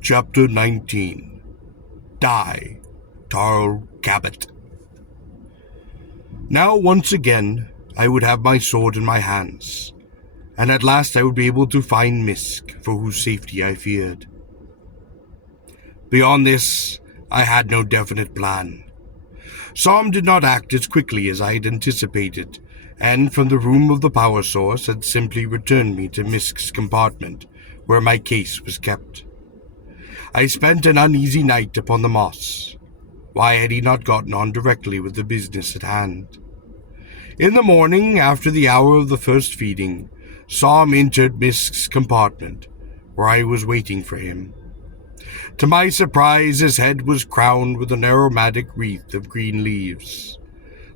Chapter 19. Die, Tarl Cabot. Now once again I would have my sword in my hands, and at last I would be able to find Misk, for whose safety I feared. Beyond this, I had no definite plan. Psalm did not act as quickly as I had anticipated, and from the room of the power source had simply returned me to Misk's compartment, where my case was kept. I spent an uneasy night upon the moss. Why had he not gotten on directly with the business at hand? In the morning, after the hour of the first feeding, Psalm entered Misk's compartment, where I was waiting for him. To my surprise, his head was crowned with an aromatic wreath of green leaves,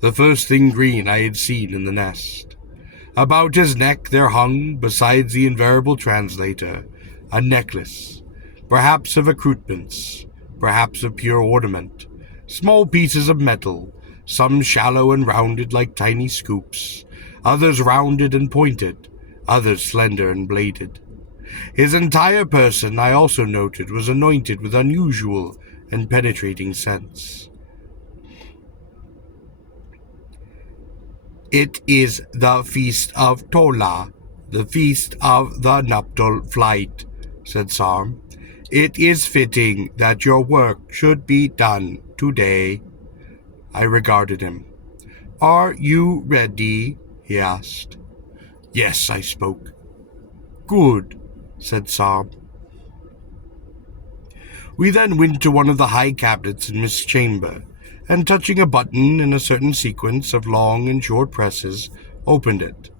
the first thing green I had seen in the nest. About his neck there hung, besides the invariable translator, a necklace, perhaps of accoutrements, perhaps of pure ornament, small pieces of metal, some shallow and rounded like tiny scoops, others rounded and pointed, others slender and bladed. His entire person, I also noted, was anointed with unusual and penetrating scents. "It is the feast of Tola, the feast of the nuptial flight," said Psalm. "It is fitting that your work should be done today." I regarded him. "Are you ready?" he asked. "Yes," I spoke. "Good," said Psalm. We then went to one of the high cabinets in Misk's chamber, and touching a button in a certain sequence of long and short presses, opened it.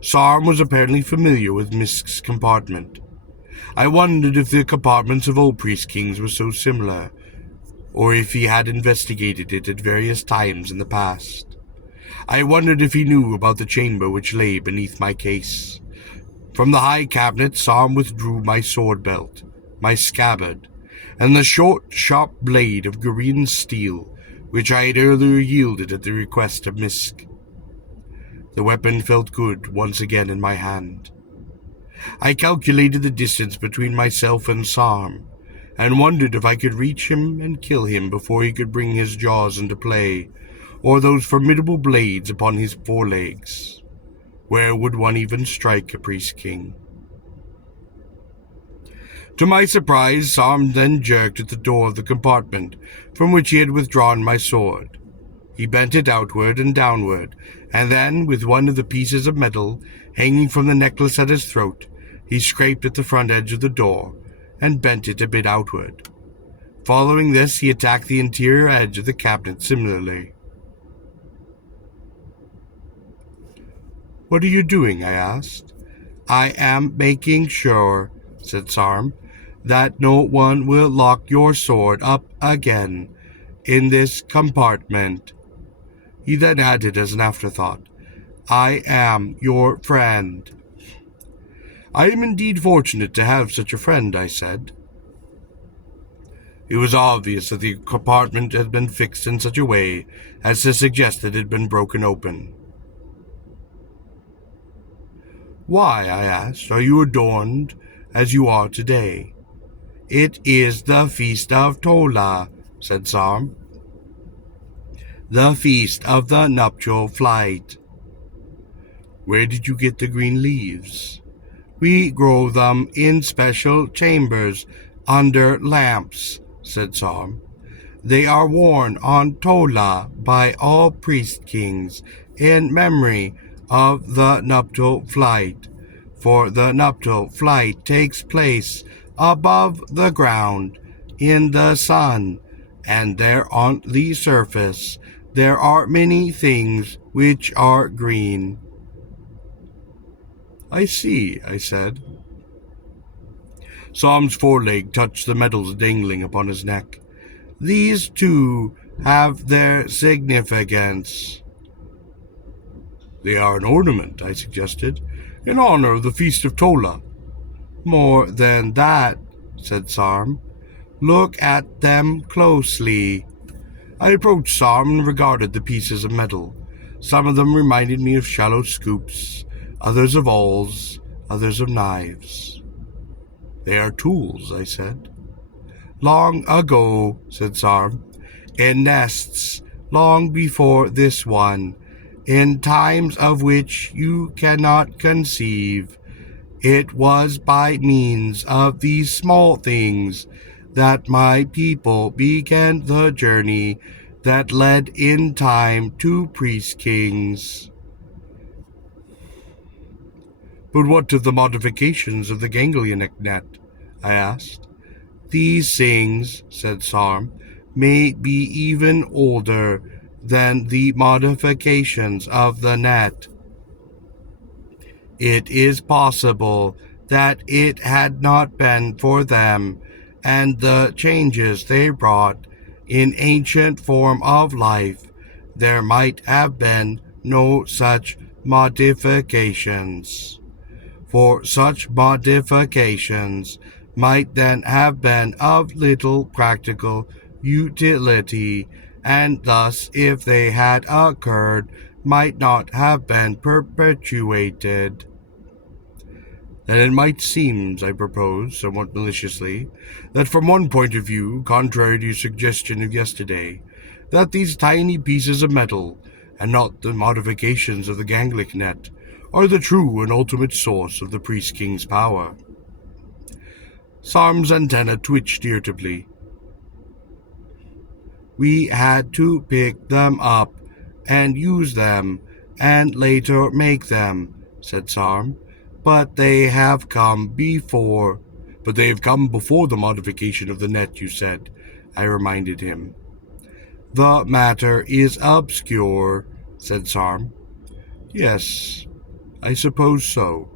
Psalm was apparently familiar with Misk's compartment. I wondered if the compartments of old priest kings were so similar, or if he had investigated it at various times in the past. I wondered if he knew about the chamber which lay beneath my case. From the high cabinet, Psalm withdrew my sword belt, my scabbard, and the short, sharp blade of Gorean steel, which I had earlier yielded at the request of Misk. The weapon felt good once again in my hand. I calculated the distance between myself and Psalm, and wondered if I could reach him and kill him before he could bring his jaws into play, or those formidable blades upon his forelegs. Where would one even strike a priest king? To my surprise, Psalm then jerked at the door of the compartment from which he had withdrawn my sword. He bent it outward and downward, and then, with one of the pieces of metal hanging from the necklace at his throat, he scraped at the front edge of the door and bent it a bit outward. Following this, he attacked the interior edge of the cabinet similarly. "What are you doing?" I asked. "I am making sure," said Psalm, "that no one will lock your sword up again in this compartment." He then added as an afterthought, "I am your friend." "I am indeed fortunate to have such a friend," I said. It was obvious that the compartment had been fixed in such a way as to suggest that it had been broken open. "Why," I asked, "are you adorned as you are today?" "It is the feast of Tola," said Psalm. "The feast of the nuptial flight." "Where did you get the green leaves?" "We grow them in special chambers under lamps," said Psalm. "They are worn on Tola by all priest kings in memory of the nuptial flight, for the nuptial flight takes place above the ground in the sun, and there on the surface there are many things which are green." "I see," I said. Psalm's foreleg touched the medals dangling upon his neck. "These, too, have their significance." "They are an ornament," I suggested, "in honor of the Feast of Tola." "More than that," said Psalm. "Look at them closely." I approached Psalm and regarded the pieces of metal. Some of them reminded me of shallow scoops, others of awls, others of knives. "They are tools," I said. "Long ago," said Sarm, "in nests long before this one, in times of which you cannot conceive, it was by means of these small things that my people began the journey that led in time to priest kings." "But what of the modifications of the ganglionic net?" I asked. "These things," said Sarm, "may be even older than the modifications of the net. It is possible that it had not been for them and the changes they brought in ancient form of life, there might have been no such modifications. For such modifications might then have been of little practical utility, and thus, if they had occurred, might not have been perpetuated." "Then it might seem," I proposed, somewhat maliciously, "that from one point of view, contrary to your suggestion of yesterday, that these tiny pieces of metal, and not the modifications of the ganglic net, are the true and ultimate source of the Priest King's power." Sarm's antenna twitched irritably. "We had to pick them up and use them, and later make them," said Sarm. "But they have come before." "But they have come before the modification of the net, you said," I reminded him. "The matter is obscure," said Sarm. "Yes, I suppose so."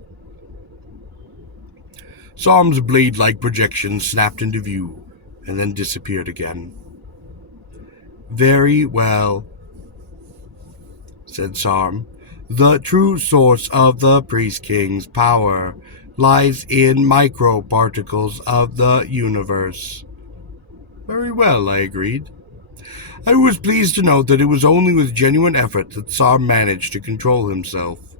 Sarm's blade-like projection snapped into view, and then disappeared again. "Very well," said Sarm. "The true source of the Priest King's power lies in microparticles of the universe." "Very well," I agreed. I was pleased to note that it was only with genuine effort that Sarm managed to control himself.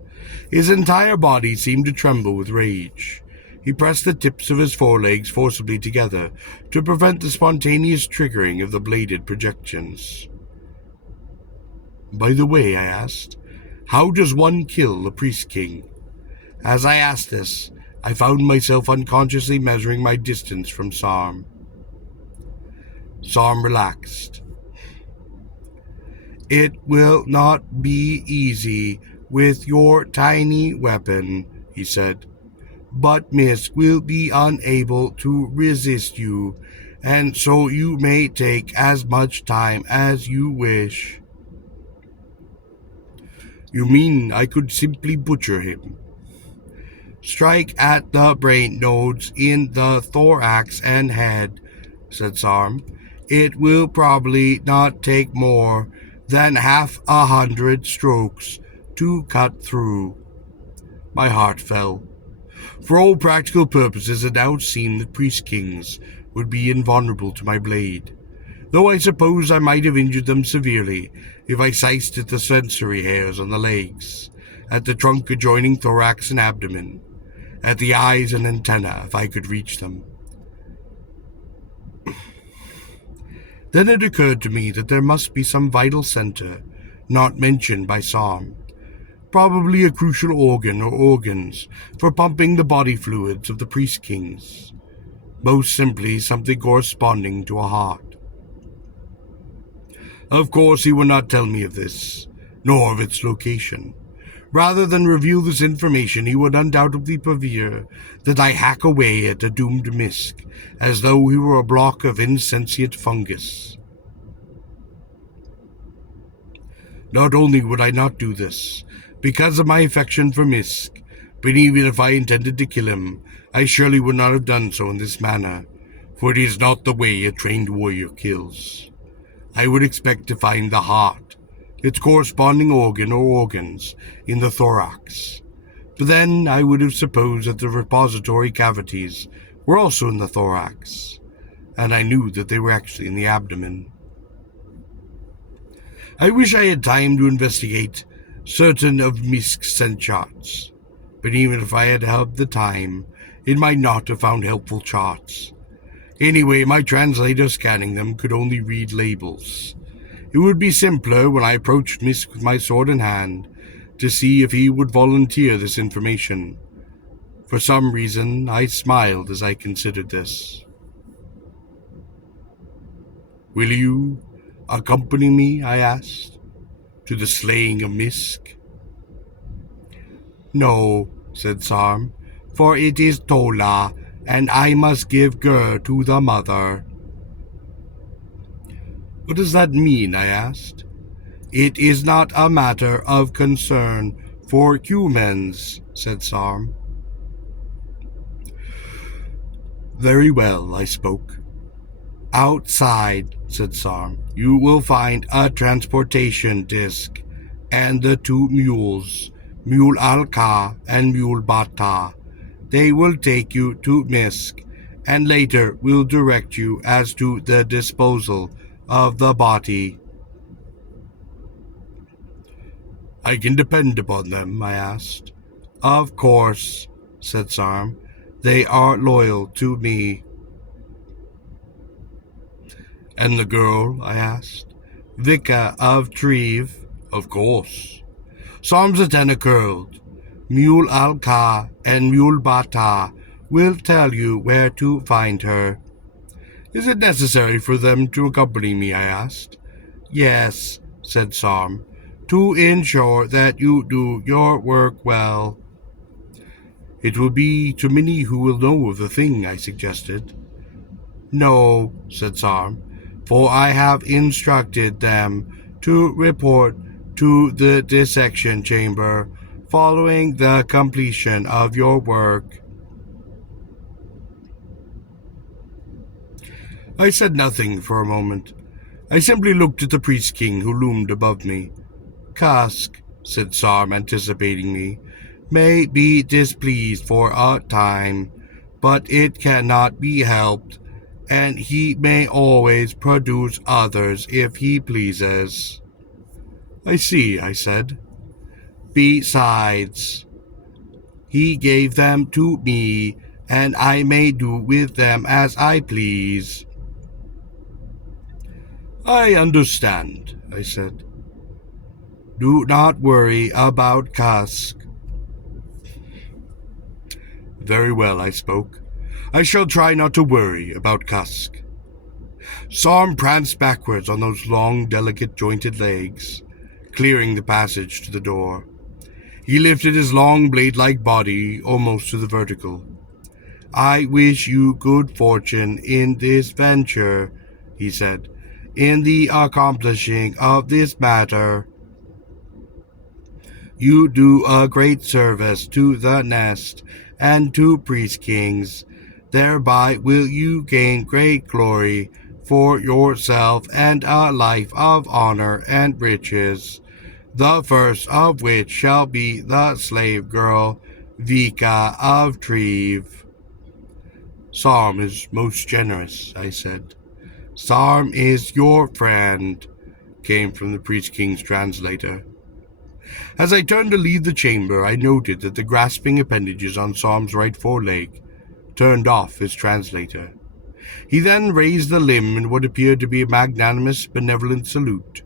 His entire body seemed to tremble with rage. He pressed the tips of his forelegs forcibly together to prevent the spontaneous triggering of the bladed projections. "By the way," I asked, "how does one kill a priest king?" As I asked this, I found myself unconsciously measuring my distance from Sarm. Sarm relaxed. "It will not be easy with your tiny weapon," he said, "but Misk will be unable to resist you, and so you may take as much time as you wish." "You mean I could simply butcher him?" "Strike at the brain nodes in the thorax and head," said Sarm. "It will probably not take more than 100 strokes to cut through." My heart fell. For all practical purposes, it now seemed that priest kings would be invulnerable to my blade, though I suppose I might have injured them severely if I sliced at the sensory hairs on the legs, at the trunk adjoining thorax and abdomen, at the eyes and antennae if I could reach them. Then it occurred to me that there must be some vital center not mentioned by Sarm, probably a crucial organ or organs for pumping the body fluids of the priest kings, most simply something corresponding to a heart. Of course, he would not tell me of this, nor of its location. Rather than reveal this information, he would undoubtedly prefer that I hack away at a doomed Misk, as though he were a block of insentient fungus. Not only would I not do this, because of my affection for Misk, but even if I intended to kill him, I surely would not have done so in this manner, for it is not the way a trained warrior kills. I would expect to find the heart, its corresponding organ or organs, in the thorax. But then I would have supposed that the repository cavities were also in the thorax, and I knew that they were actually in the abdomen. I wish I had time to investigate certain of Misk's scent charts, but even if I had had the time, it might not have found helpful charts. Anyway, my translator scanning them could only read labels. It would be simpler when I approached Misk with my sword in hand to see if he would volunteer this information. For some reason, I smiled as I considered this. "Will you accompany me," I asked, "to the slaying of Misk?" "No," said Sarm, "for it is Tola, and I must give Gor to the mother." "What does that mean?" I asked. "It is not a matter of concern for humans," said Sarm. "Very well," I spoke. "Outside," said Sarm, "you will find a transportation disc and the two mules, Mule Al-Ka and Mule Bata. They will take you to Misk, and later will direct you as to the disposal of the body." "I can depend upon them?" I asked. "Of course," said Sarm. "They are loyal to me." "And the girl?" I asked. "Vika of Treve?" "Of course." Sarm's antenna curled. "Mule Al-Ka and Mule Bata will tell you where to find her." "Is it necessary for them to accompany me?" I asked. "Yes," said Sarm, "to ensure that you do your work well." "It will be too many who will know of the thing," I suggested. "No," said Sarm, "for I have instructed them to report to the dissection chamber following the completion of your work." I said nothing for a moment. I simply looked at the priest king who loomed above me. "Kusk," said Sarm, anticipating me, "may be displeased for a time, but it cannot be helped, and he may always produce others if he pleases." "I see," I said. "Besides, he gave them to me, and I may do with them as I please." "I understand," I said. "Do not worry about Kusk." "Very well," I spoke. "I shall try not to worry about Kusk." Sarm pranced backwards on those long, delicate, jointed legs, clearing the passage to the door. He lifted his long, blade-like body almost to the vertical. "I wish you good fortune in this venture," he said, "in the accomplishing of this matter. You do a great service to the nest and to priest kings. Thereby will you gain great glory for yourself and a life of honor and riches, the first of which shall be the slave girl, Vika of Treve." "Sarm is most generous," I said. "Sarm is your friend," came from the priest king's translator. As I turned to leave the chamber, I noted that the grasping appendages on Sarm's right foreleg turned off his translator. He then raised the limb in what appeared to be a magnanimous, benevolent salute,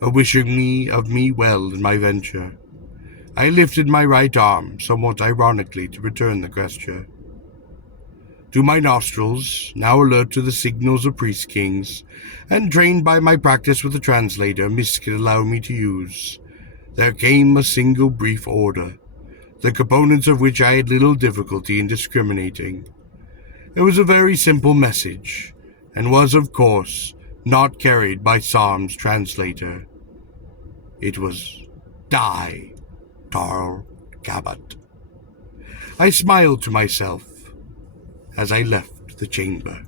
wishing me well in my venture. I lifted my right arm, somewhat ironically, to return the gesture. To my nostrils, now alert to the signals of priest kings, and trained by my practice with the translator Misk could allow me to use, there came a single brief order, the components of which I had little difficulty in discriminating. It was a very simple message, and was, of course, not carried by Sarm's translator. It was, "Die, Tarl Cabot." I smiled to myself as I left the chamber.